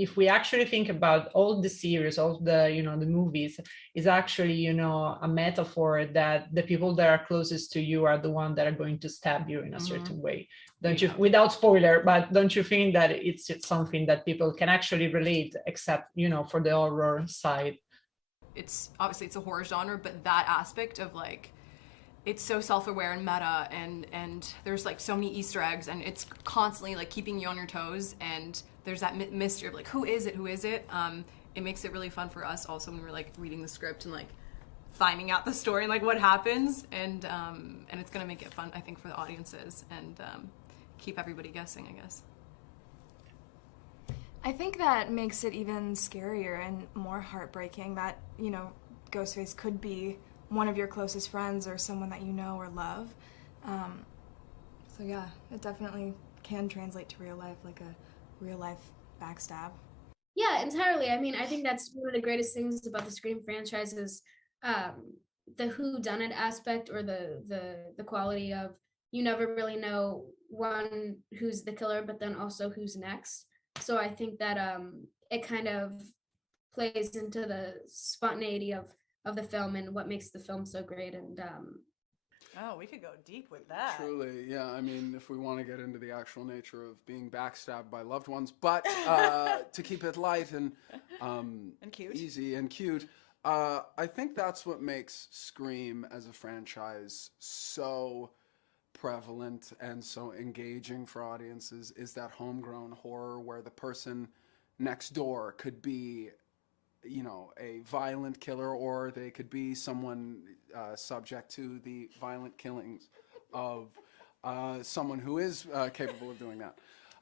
if we actually think about all the series, all the, the movies, is actually, a metaphor that the people that are closest to you are the ones that are going to stab you in a certain way. Don't you, without spoiler, but don't you think that it's something that people can actually relate, except, for the horror side? It's obviously it's a horror genre, but that aspect of like, it's so self-aware and meta, and there's like so many Easter eggs, and it's constantly like keeping you on your toes, and there's that mystery of like, who is it? It makes it really fun for us also when we're like reading the script and like finding out the story and like what happens, and it's gonna make it fun, I think, for the audiences, and keep everybody guessing, I guess. I think that makes it even scarier and more heartbreaking that, Ghostface could be one of your closest friends or someone that you know or love. So yeah, it definitely can translate to real life, like a real life backstab. Yeah, entirely. I mean, I think that's one of the greatest things about the Scream franchise is the whodunit aspect, or the quality of, you never really know, one, who's the killer, but then also who's next. So I think that it kind of plays into the spontaneity of the film and what makes the film so great. And oh, we could go deep with that. Truly, yeah. I mean, if we want to get into the actual nature of being backstabbed by loved ones, but to keep it light and cute, easy and cute, I think that's what makes Scream as a franchise so prevalent and so engaging for audiences, is that homegrown horror where the person next door could be, a violent killer, or they could be someone subject to the violent killings of someone who is capable of doing that.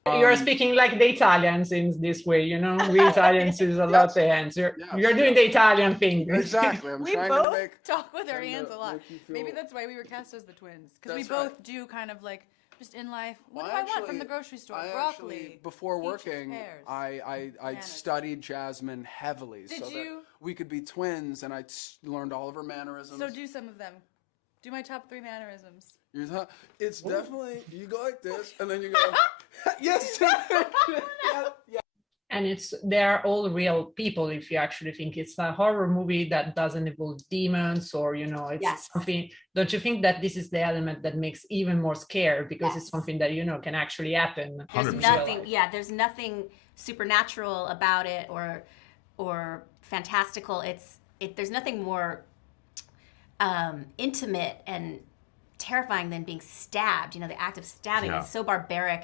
You're speaking like the Italians in this way, We Italians use a lot of hands. You're doing the Italian thing. Exactly. We both talk with our hands a lot. Maybe that's why we were cast as the twins, because we both do kind of like, just in life, what do I want from the grocery store? Broccoli. Actually, before working, I studied Jasmin heavily. Did so you? That we could be twins, and I learned all of her mannerisms. So do some of them. Do my top 3 mannerisms. It's definitely, you go like this, and then you go, yes. Yeah. And they're all real people, if you actually think it's a horror movie that doesn't involve demons, or, it's something. Don't you think that this is the element that makes even more scare, because it's something that, can actually happen? There's nothing, there's nothing supernatural about it or fantastical. There's nothing more intimate and terrifying than being stabbed. The act of stabbing is so barbaric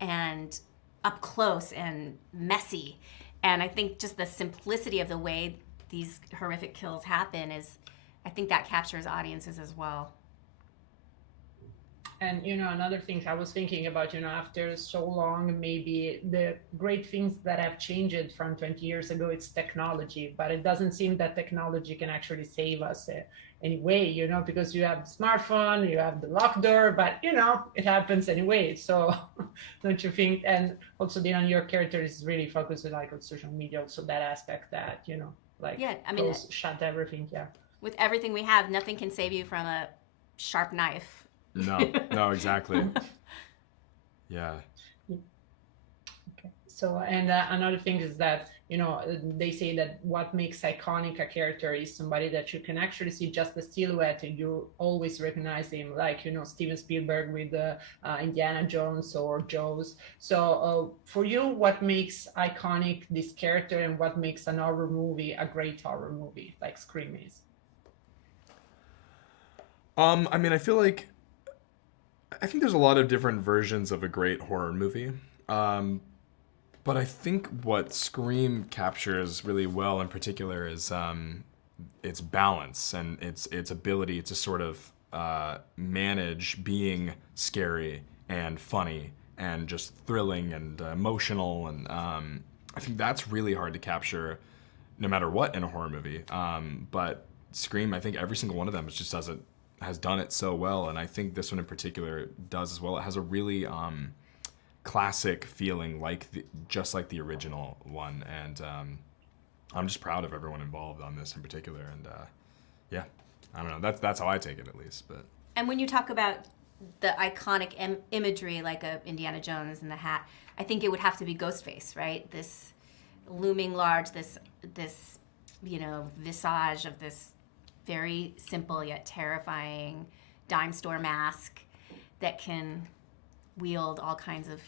and up close and messy. And I think just the simplicity of the way these horrific kills happen I think that captures audiences as well. And, another thing I was thinking about, after so long, maybe the great things that have changed from 20 years ago, it's technology, but it doesn't seem that technology can actually save us anyway, because you have the smartphone, you have the locked door, but, it happens anyway. So don't you think? And also, your character is really focused on social media, also that aspect that, shut everything, With everything we have, nothing can save you from a sharp knife. No, exactly. Yeah. Okay. So, and another thing is that, they say that what makes iconic a character is somebody that you can actually see just the silhouette and you always recognize him, like, Steven Spielberg with Indiana Jones or Jaws. So for you, what makes iconic this character, and what makes an horror movie a great horror movie like Scream is? I mean, I think there's a lot of different versions of a great horror movie. But I think what Scream captures really well in particular is its balance and its ability to sort of manage being scary and funny and just thrilling and emotional. And I think that's really hard to capture no matter what in a horror movie. But Scream, I think every single one of them has done it so well, and I think this one in particular does as well. It has a really classic feeling, just like the original one, and I'm just proud of everyone involved on this in particular. And I don't know. That's how I take it, at least. But and when you talk about the iconic imagery, like a Indiana Jones and the hat, I think it would have to be Ghostface, right? This looming large, this visage of this very simple yet terrifying dime store mask that can wield all kinds of